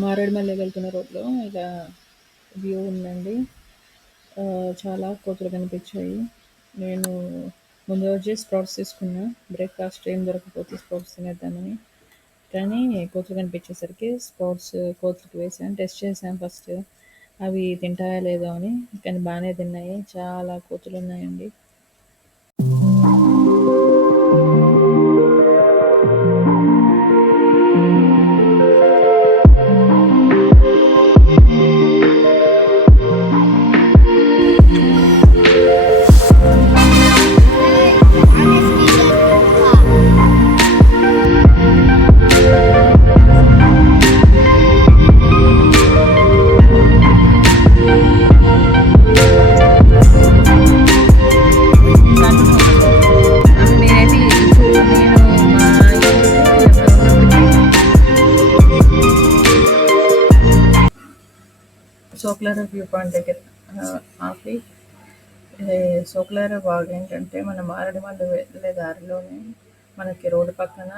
మారేడుమల్లి వెళ్తున్న రోడ్లో ఇలా వ్యూ ఉందండి. చాలా కోతులు కనిపించాయి. నేను ముందు రోజే స్ప్రౌట్స్ తీసుకున్నా. బ్రేక్‌ఫాస్ట్ ఏం దొరకకపోతే స్ప్రౌట్స్ తినేద్దామని. కానీ కోతులు కనిపించేసరికి స్ప్రౌట్స్ కోతులకి వేసాను. టెస్ట్ చేశాను ఫస్ట్. అవి తింటాయా లేదో అని. కానీ బానే తిన్నాయి. చాలా కోతులున్నాయండి. నేనైతే ఇప్పుడు నేను మా సోక్లార వ్యూ పాయింట్ దగ్గర ఆపి సోక్లార బాగ్ ఏంటంటే మన మారేడుమల్లి వెళ్ళే దారిలోనే మనకి రోడ్డు పక్కన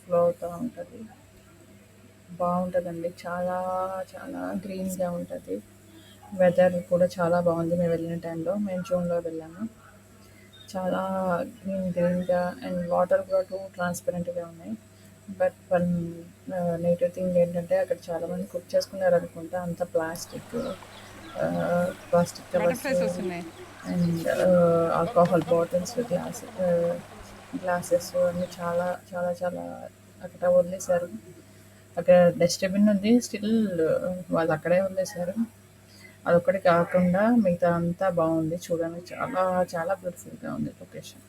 ఫ్లో అవుతూ ఉంటుంది. బాగుంటుందండి. చాలా చాలా గ్రీన్‌గా ఉంటది. వెదర్ కూడా చాలా బాగుంది. మేము వెళ్ళిన టైంలో మేము జూన్‌లో వెళ్ళాము. చాలా గ్రీన్‌గా అండ్ వాటర్ కూడా ట్రాన్స్‌పరెంట్‌గా ఉన్నాయి. బట్ వన్ నెగెటివ్ థింగ్ ఏంటంటే అక్కడ చాలామంది కుక్ చేసుకున్నారనుకుంటా. అంతా plastic covers and alcohol bottles, glasses అన్నీ చాలా చాలా చాలా అక్కడ వదిలేశారు. అక్కడ డస్ట్‌బిన్ ఉంది. స్టిల్ వాళ్ళు అక్కడే వదిలేశారు. అదొక్కటి కాకుండా మిగతా అంతా బాగుంది. చూడడానికి చాలా చాలా బ్యూటిఫుల్‌గా ఉంది లొకేషన్.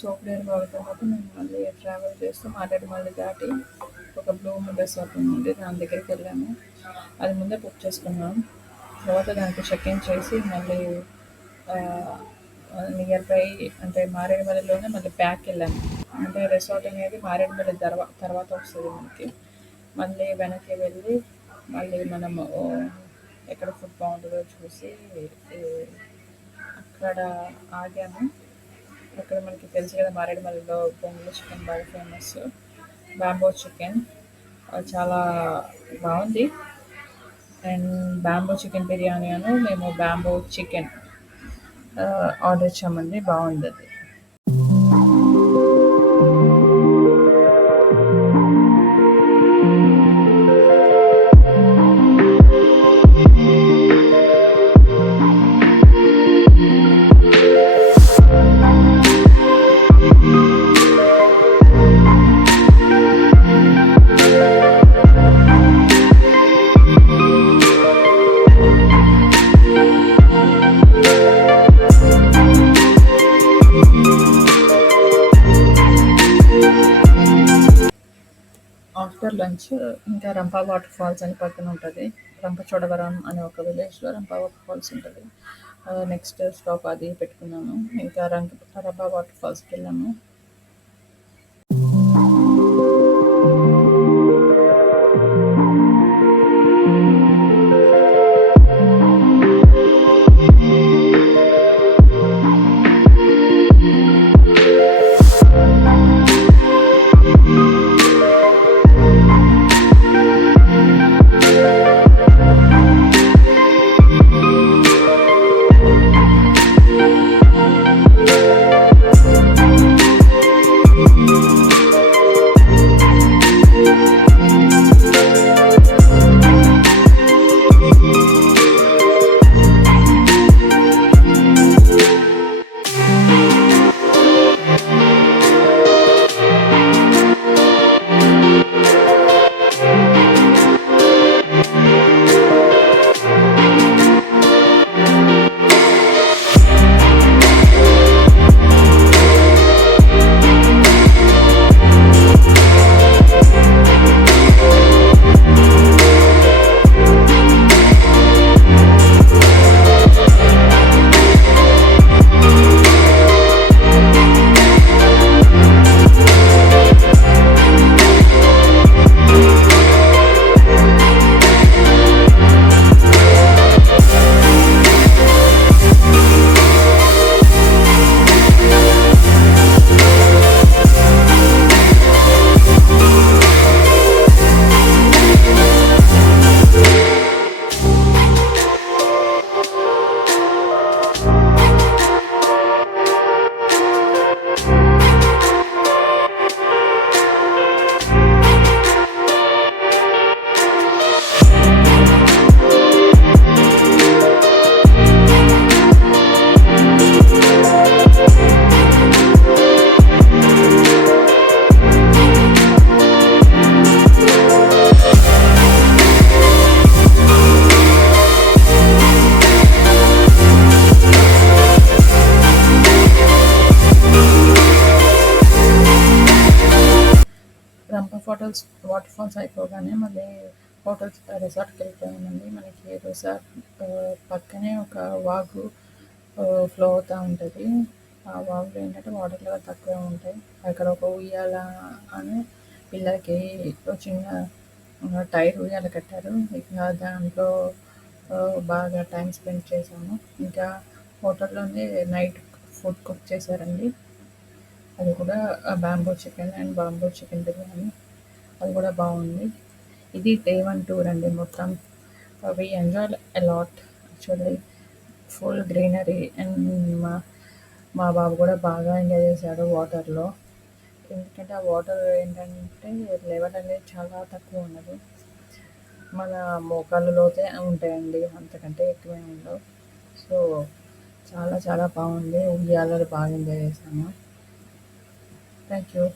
సోక్లేర్ బాగ్ తర్వాత మేము మళ్ళీ ట్రావెల్ చేస్తూ మారేడుమల్లి దాటి ఒక బ్లూమ్ రిసార్ట్ ఉంది. దాని దగ్గరికి వెళ్ళాము. అది ముందే బుక్ చేసుకున్నాం. తర్వాత దానికి చెక్ ఇన్ చేసి మళ్ళీ నియర్ బై అంటే మారేడుమల్లిలోనే మళ్ళీ బ్యాక్ వెళ్ళాము. అంటే రిసార్ట్ అనేది మారేడుమల్లి తర్వాత వస్తుంది మనకి. మళ్ళీ వెనక్కి వెళ్ళి మళ్ళీ మనము ఎక్కడ ఫుడ్ బాగుంటుందో చూసి అక్కడ ఆగాము. అక్కడ మనకి తెలుసు కదా మారేడుమల్లిలో బొంగులో చికెన్ బాగా ఫేమస్. బ్యాంబో చికెన్ చాలా బాగుంది. అండ్ బ్యాంబో చికెన్ బిర్యానీ మేము బ్యాంబో చికెన్ ఆర్డర్ ఇచ్చామండి. బాగుంది అది. ఆఫ్టర్ లంచ్ ఇంకా రంపా వాటర్ ఫాల్స్ అని పక్కన ఉంటుంది. రంపచోడవరం అనే ఒక విలేజ్లో రంపా వాటర్ ఫాల్స్ ఉంటుంది. నెక్స్ట్ స్టాప్ అది పెట్టుకున్నాము. ఇంకా రంపా వాటర్ ఫాల్స్కి వెళ్ళాము. ఫాల్స్ అయిపోగానే మళ్ళీ రిసార్ట్‌కి వెళ్ళిపోయామండి. మనకి రిసార్ట్ పక్కనే ఒక వాగు ఫ్లో అవుతా ఉంటది. ఆ వాగులో ఏంటంటే వాటర్ లెవెల్ తక్కువే ఉంటాయి. అక్కడ ఒక ఉయ్యాల అని పిల్లలకి ఒక చిన్న టైర్ ఉయ్యాల కట్టారు. ఇక దాంట్లో బాగా టైం స్పెండ్ చేశాము. ఇంకా హోటల్లోనే నైట్ ఫుడ్ కుక్ చేశారండి. అది కూడా bamboo chicken and bamboo chicken biryani. అది కూడా బాగుంది. ఇది డే 1 టూర్ అండి మొత్తం. We enjoyed a lot actually. Full greenery and మా మా బాబు కూడా బాగా ఎంజాయ్ చేశాడు వాటర్‌లో. ఎందుకంటే ఆ వాటర్ ఏంటంటే లెవెల్ అనేది చాలా తక్కువ ఉన్నది. మన మోకాళ్ళ లోతే ఉంటాయండి. అంతకంటే ఎక్కువేమి ఉండవు. సో, చాలా చాలా బాగుంది. ఉయ్యాలలు బాగా ఎంజాయ్ చేశాము. Thank you.